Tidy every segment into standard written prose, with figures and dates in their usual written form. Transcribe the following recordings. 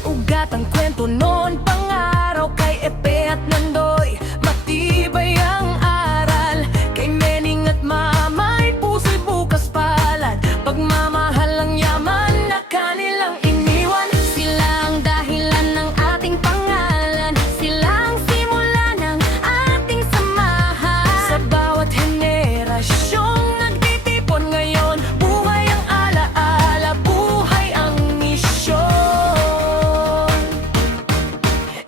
Ugat ang kwento noon pang araw kay Epe at Nandoy. Matibay ang aral kay Mening at Mamay. Puso'y bukas palad, pagmamahal ang yaman na kanilang iniwan. Sila ang dahilan ng ating pangalan, sila ang simula ng ating samahan. Sa bawat henerasyong nagtitipon ngayon, buhay ang alaala, buhay ang misyon.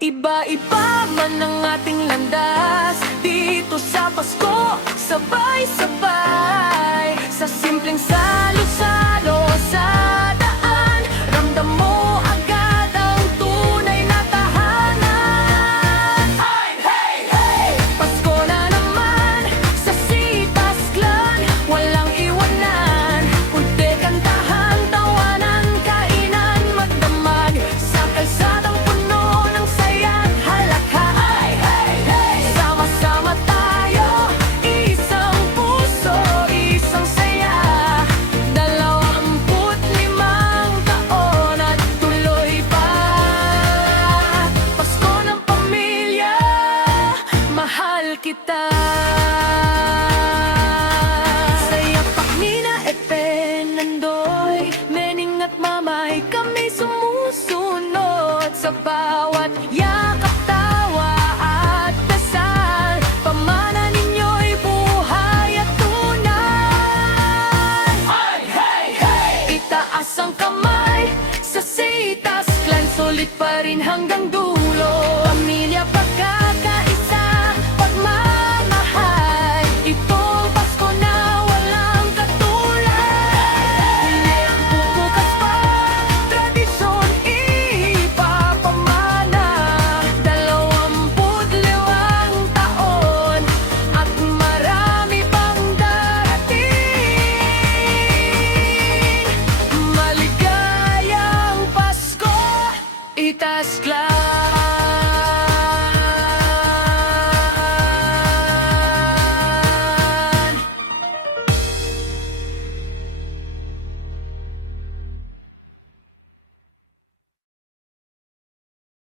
Iba-iba man ang ating landas, dito sa Pasko, sabay-sabay. Sa simpleng salo-salo sa daan, ramdam mo agad ang tunay na tahanan. Hey, hey, hey! Pasko na naman sa Sitas Clan, walang iwanan. Punte, kantahan, tawanan, kainan, magdamag sa kalsadang puno ng saya't halakha. Hey, hey, hey! Sama-sama tayo, isang puso, isang saya. 25 taon at tuloy pa. Pasko ng pamilya, mahal kita. Sa yapak ni na Epe, Nandoy, Mening at Mamay, kami sumusunod sa bawat yakap, tawa at dasal. Pamana ninyo'y buhay at tunay. Hey, hey, hey! Itaas ang kamay sa Sitas Clan, sulit pa rin hanggang dulo. Pamilya, pagkakaisa, pagmamahal. Itong Pasko na walang katulad. Hindi ang bubukas pa, tradisyon ipapamana. 25 taon at marami pang darating. Maligayang Pasko, Itas Clan.